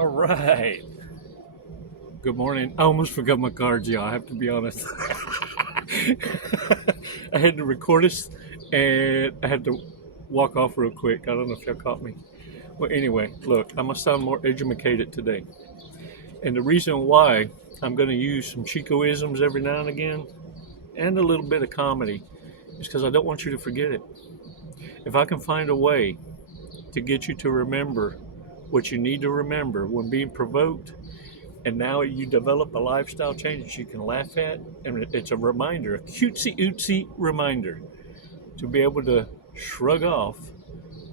All right. Good morning. I almost forgot my cards, y'all. I have to be honest. I had to record this and I had to walk off real quick. I don't know if y'all caught me. Well, anyway, look, I'm going to sound more educated today. And the reason why I'm going to use some Chicoisms every now and again and a little bit of comedy is because I don't want you to forget it. If I can find a way to get you to remember what you need to remember when being provoked, and now you develop a lifestyle change that you can laugh at, and it's a reminder, a cutesy ootsy reminder to be able to shrug off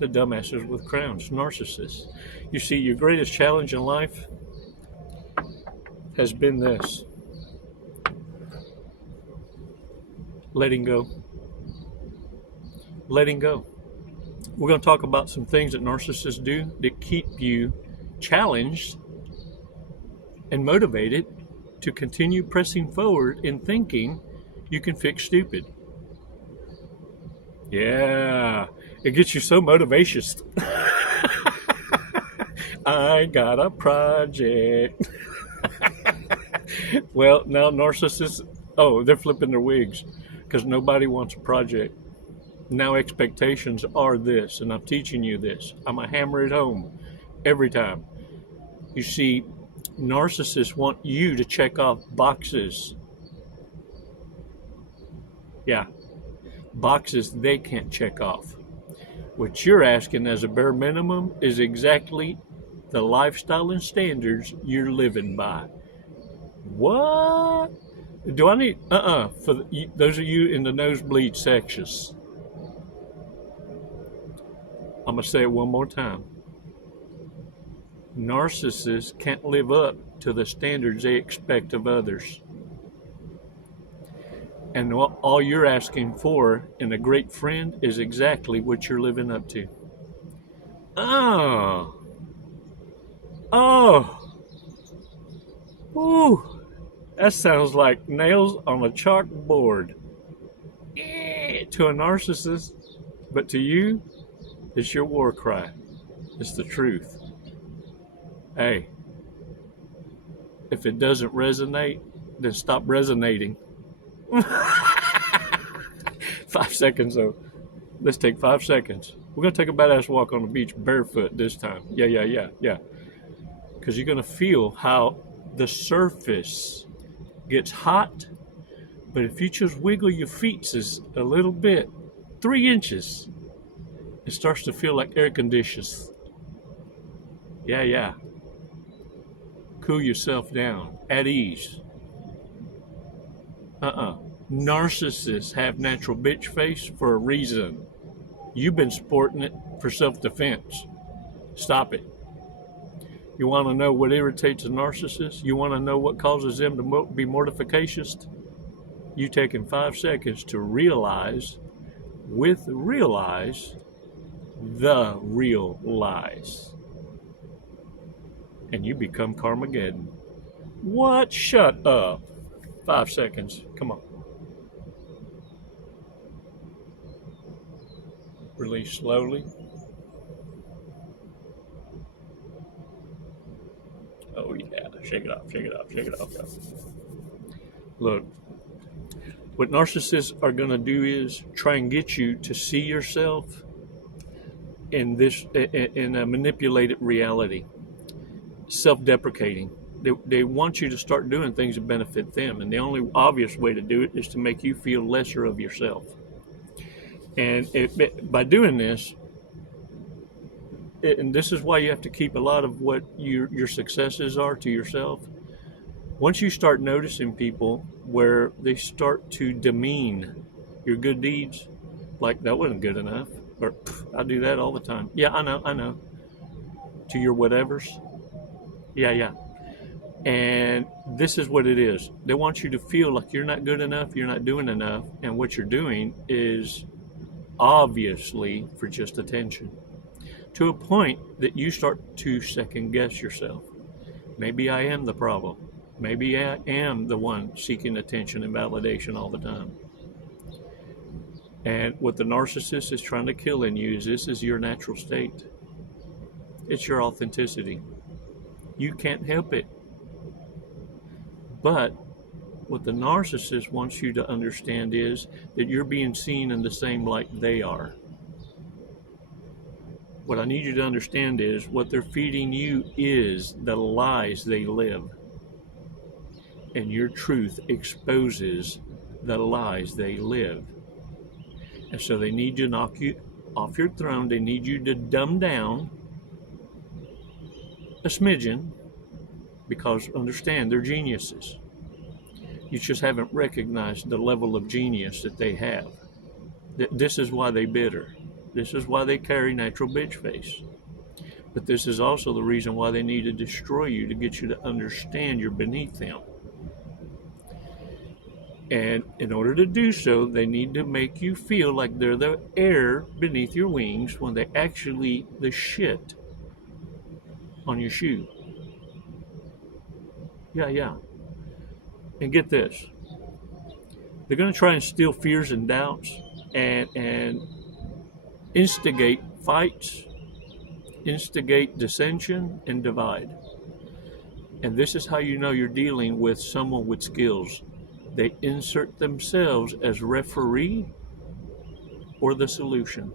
the dumbasses with crowns, narcissists. You see, your greatest challenge in life has been this: letting go. Letting go. We're going to talk about some things that narcissists do that keep you challenged and motivated to continue pressing forward in thinking you can fix stupid. Yeah, it gets you so motivacious. I got a project. Well, now narcissists, oh, they're flipping their wigs because nobody wants a project. Now expectations are this, and I'm teaching you this. I'm going to hammer it home every time. You see, narcissists want you to check off boxes. Yeah, boxes they can't check off. What you're asking as a bare minimum is exactly the lifestyle and standards you're living by. What? Do I need, for those of you in the nosebleed sections, I'm going to say it one more time. Narcissists can't live up to the standards they expect of others. And all you're asking for in a great friend is exactly what you're living up to. Oh. Ooh. That sounds like nails on a chalkboard. To a narcissist, but to you, it's your war cry. It's the truth. Hey, if it doesn't resonate, then stop resonating. 5 seconds though. Let's take 5 seconds. We're going to take a badass walk on the beach barefoot this time. Yeah. Because you're going to feel how the surface gets hot, but if you just wiggle your feet just a little bit, 3 inches, it starts to feel like air conditions. Yeah. Cool yourself down, at ease. Narcissists have natural bitch face for a reason. You've been sporting it for self-defense. Stop it. You want to know what irritates a narcissist? You want to know what causes them to be mortificacious? You taking 5 seconds to realize the real lies. And you become Carmageddon. What? Shut up. 5 seconds. Come on. Release slowly. Oh yeah. Shake it off. Look, what narcissists are going to do is try and get you to see yourself in a manipulated reality. Self-deprecating. They want you to start doing things that benefit them, and the only obvious way to do it is to make you feel lesser of yourself. And by doing this, and this is why you have to keep a lot of what your successes are to yourself. Once you start noticing people where they start to demean your good deeds, like that wasn't good enough, or I do that all the time. Yeah, I know. To your whatevers. Yeah. And this is what it is. They want you to feel like you're not good enough, you're not doing enough, and what you're doing is obviously for just attention. To a point that you start to second guess yourself. Maybe I am the problem. Maybe I am the one seeking attention and validation all the time. And what the narcissist is trying to kill in you is this is your natural state. It's your authenticity. You can't help it. But what the narcissist wants you to understand is that you're being seen in the same light they are. What I need you to understand is what they're feeding you is the lies they live. And your truth exposes the lies they live. And so they need to knock you off your throne. They need you to dumb down a smidgen, because understand, they're geniuses. You just haven't recognized the level of genius that they have. This is why they bitter. This is why they carry natural bitch face. But this is also the reason why they need to destroy you, to get you to understand you're beneath them. And in order to do so, they need to make you feel like they're the air beneath your wings when they actually the shit on your shoe. Yeah. And get this. They're going to try and steal fears and doubts and instigate fights, instigate dissension, and divide. And this is how you know you're dealing with someone with skills. They insert themselves as referee or the solution.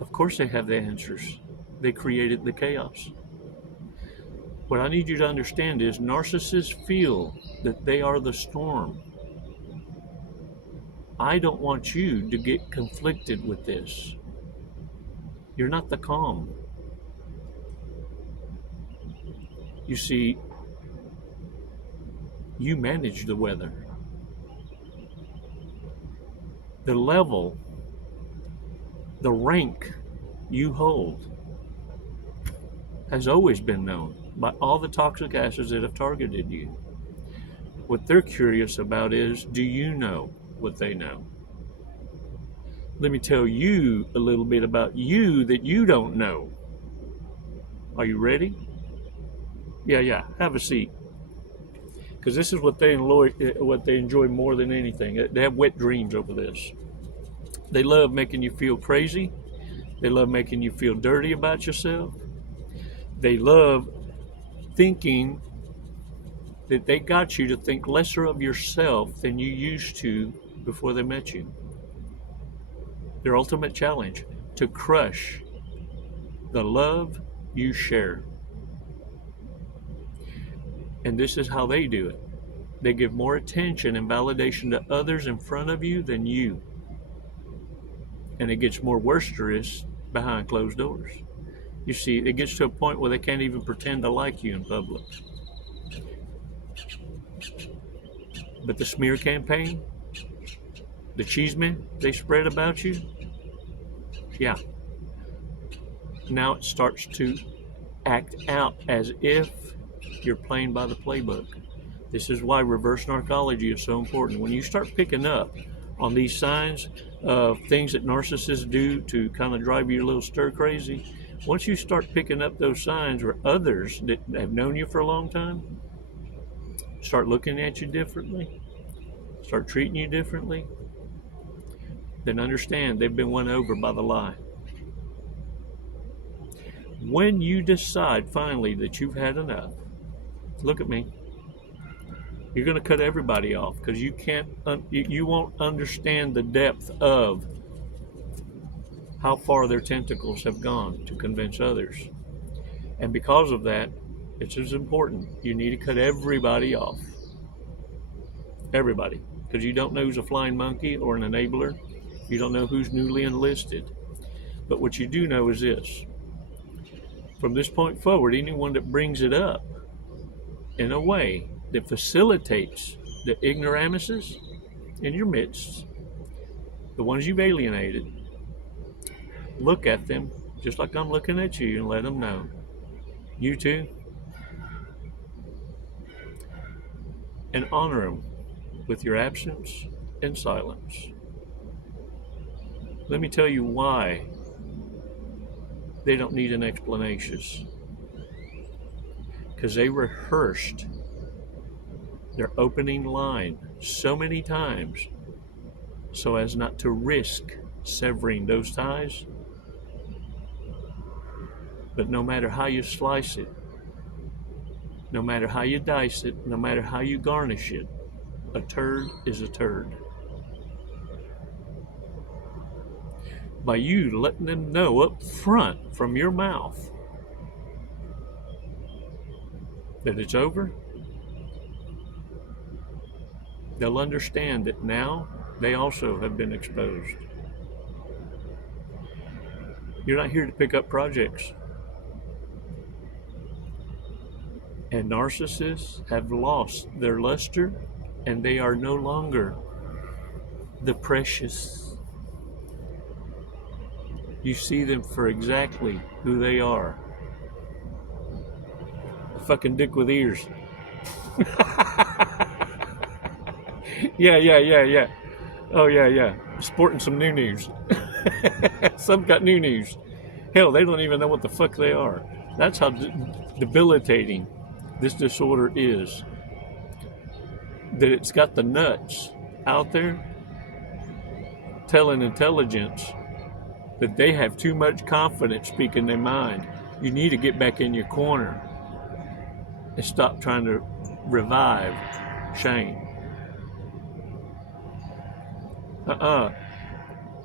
Of course they have the answers. They created the chaos. What I need you to understand is narcissists feel that they are the storm. I don't want you to get conflicted with this. You're not the calm. You see, you manage the weather. The level, the rank you hold has always been known by all the toxic acids that have targeted you. What they're curious about is, do you know what they know? Let me tell you a little bit about you that you don't know. Are you ready? Yeah, have a seat. Because this is what they enjoy more than anything. They have wet dreams over this. They love making you feel crazy. They love making you feel dirty about yourself. They love thinking that they got you to think lesser of yourself than you used to before they met you. Their ultimate challenge, to crush the love you share. And this is how they do it. They give more attention and validation to others in front of you than you. And it gets more worsterous behind closed doors. You see, it gets to a point where they can't even pretend to like you in public. But the smear campaign, the chisme they spread about you, yeah. Now it starts to act out as if you're playing by the playbook. This is why reverse narcology is so important. When you start picking up on these signs of things that narcissists do to kind of drive you a little stir crazy, once you start picking up those signs where others that have known you for a long time start looking at you differently, start treating you differently, then understand they've been won over by the lie. When you decide finally that you've had enough, look at me. You're going to cut everybody off because you won't understand the depth of how far their tentacles have gone to convince others. And because of that, it's as important. You need to cut everybody off. Everybody. Because you don't know who's a flying monkey or an enabler. You don't know who's newly enlisted. But what you do know is this. From this point forward, anyone that brings it up in a way that facilitates the ignoramuses in your midst, the ones you've alienated, look at them just like I'm looking at you and let them know. You too. And honor them with your absence and silence. Let me tell you why they don't need an explanation. Because they rehearsed their opening line so many times so as not to risk severing those ties But no matter how you slice it, no matter how you dice it, no matter how you garnish it, a turd is a turd. By you letting them know up front from your mouth that it's over, they'll understand that now they also have been exposed. You're not here to pick up projects. And narcissists have lost their luster, and they are no longer the precious. You see them for exactly who they are. A fucking dick with ears. Yeah. Oh, yeah. Sporting some new-news. Some got new-news. Hell, they don't even know what the fuck they are. That's how debilitating this disorder is. That it's got the nuts out there telling intelligence that they have too much confidence speaking their mind. You need to get back in your corner and stop trying to revive shame.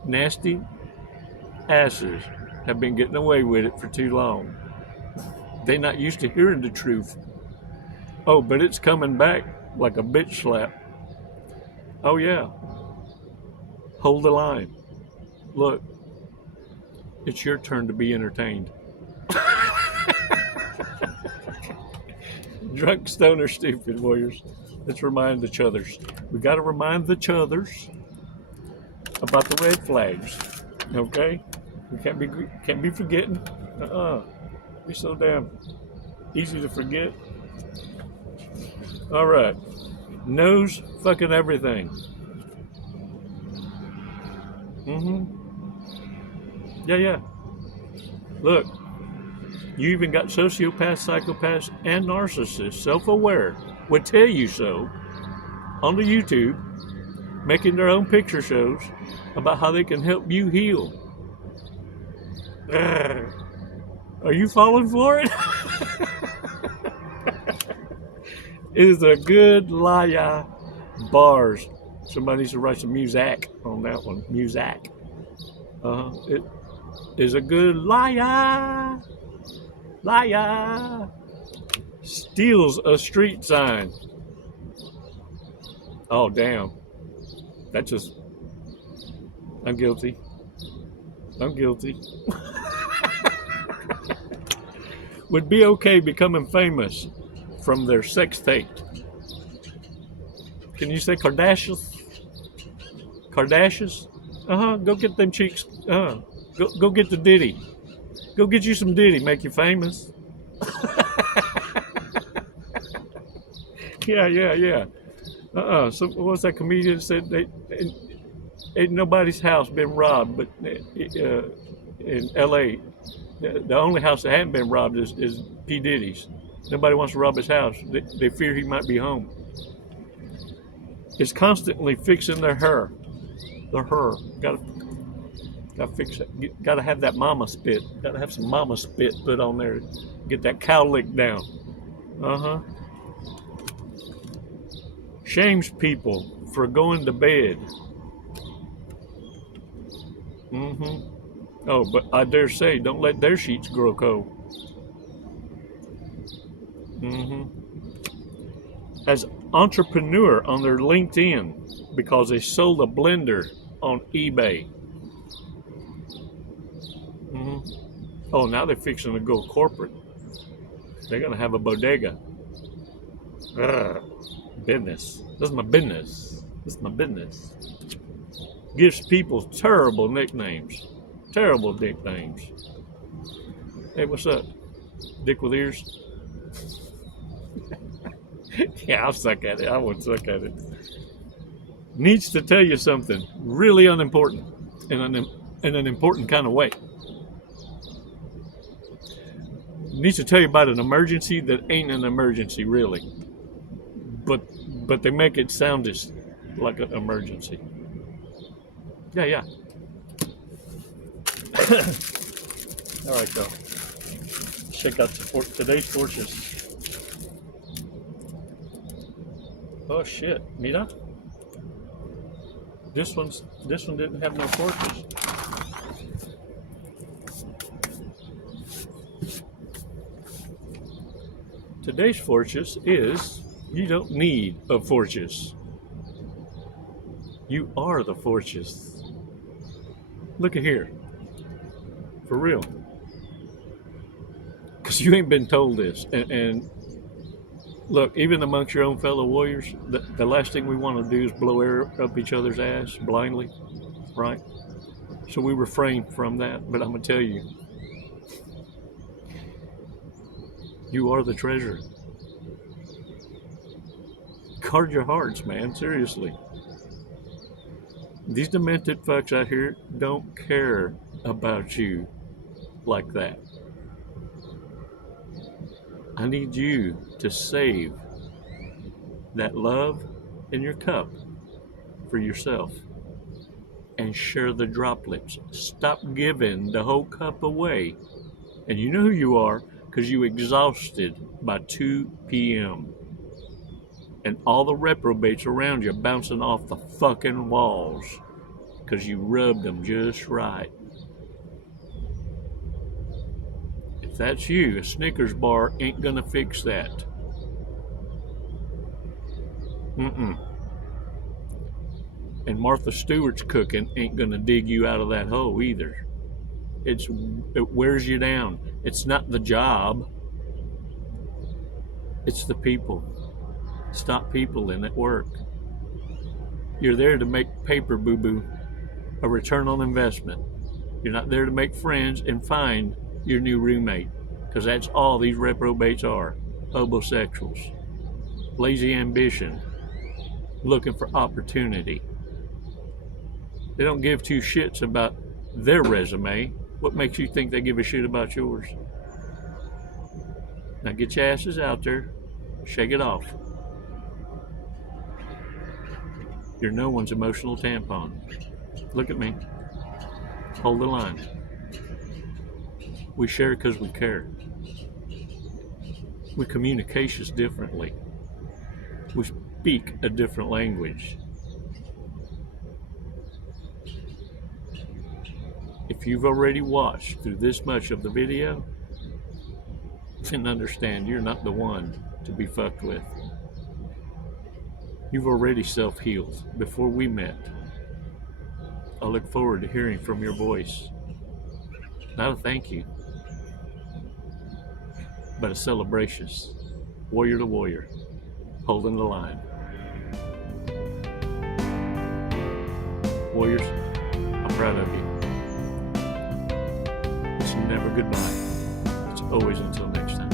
Nasty asses have been getting away with it for too long. They're not used to hearing the truth. Oh, but it's coming back like a bitch slap. Oh yeah. Hold the line. Look, it's your turn to be entertained. Drunk, stoner, stupid, warriors. Let's remind each others. We got to remind each others about the red flags. Okay? We can't be forgetting. Be so damn easy to forget. All right. Knows fucking everything. Yeah. Look, you even got sociopaths, psychopaths, and narcissists, self-aware, would tell you so, on the YouTube, making their own picture shows about how they can help you heal. Are you falling for it? It is a good liar. Bars. Somebody needs to write some music on that one. Music. It is a good liar. Liar. Steals a street sign. Oh, damn. That just... I'm guilty. Would be okay becoming famous from their sex tape. Can you say Kardashians? Go get them cheeks. Go get the ditty. Go get you some ditty. Make you famous. Yeah. So what's that comedian said? Ain't nobody's house been robbed, but in L.A., the only house that hadn't been robbed is P. Diddy's. Nobody wants to rob his house. They fear he might be home. It's constantly fixing their hair. Gotta fix it. Gotta have that mama spit. Gotta have some mama spit put on there. Get that cow lick down. Shames people for going to bed. Oh, but I dare say, don't let their sheets grow cold. As entrepreneur on their LinkedIn because they sold a blender on eBay. Oh, now they're fixing to go corporate. They're going to have a bodega. Business. This is my business. Gives people terrible nicknames. Hey, what's up? Dick with ears? Yeah, I'll suck at it. I won't suck at it. Needs to tell you something really unimportant in an important kind of way. Needs to tell you about an emergency that ain't an emergency really. But they make it sound just like an emergency. Yeah. All right, though. check out today's fortunes. Oh shit, mira. This one didn't have no fortunes. Today's fortunes is you don't need a fortunes. You are the fortunes. Look at here. For real. Because you ain't been told this. And look, even amongst your own fellow warriors, the last thing we want to do is blow air up each other's ass blindly, right? So we refrain from that. But I'm going to tell you, you are the treasure. Guard your hearts, man. Seriously. These demented fucks out here don't care about you like that. I need you to save that love in your cup for yourself and share the droplets. Stop giving the whole cup away. And you know who you are because you exhausted by 2 p.m. and all the reprobates around you bouncing off the fucking walls because you rubbed them just right. If that's you, a Snickers bar ain't gonna fix that. And Martha Stewart's cooking ain't gonna dig you out of that hole either. It wears you down. It's not the job. It's the people. Stop peopling at work. You're there to make paper, boo-boo, a return on investment. You're not there to make friends and find your new roommate, because that's all these reprobates are. Homosexuals. Lazy ambition. Looking for opportunity. They don't give two shits about their resume. What makes you think they give a shit about yours? Now get your asses out there. Shake it off. You're no one's emotional tampon. Look at me. Hold the line. We share because we care. We communicate differently. We speak a different language. If you've already watched through this much of the video, then understand you're not the one to be fucked with. You've already self-healed before we met. I look forward to hearing from your voice. Not a thank you, but a celebration. Warrior to warrior, holding the line. Warriors, I'm proud of you. It's never goodbye. It's always until next time.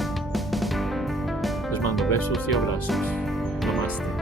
Les mando besos y abrazos. Namaste.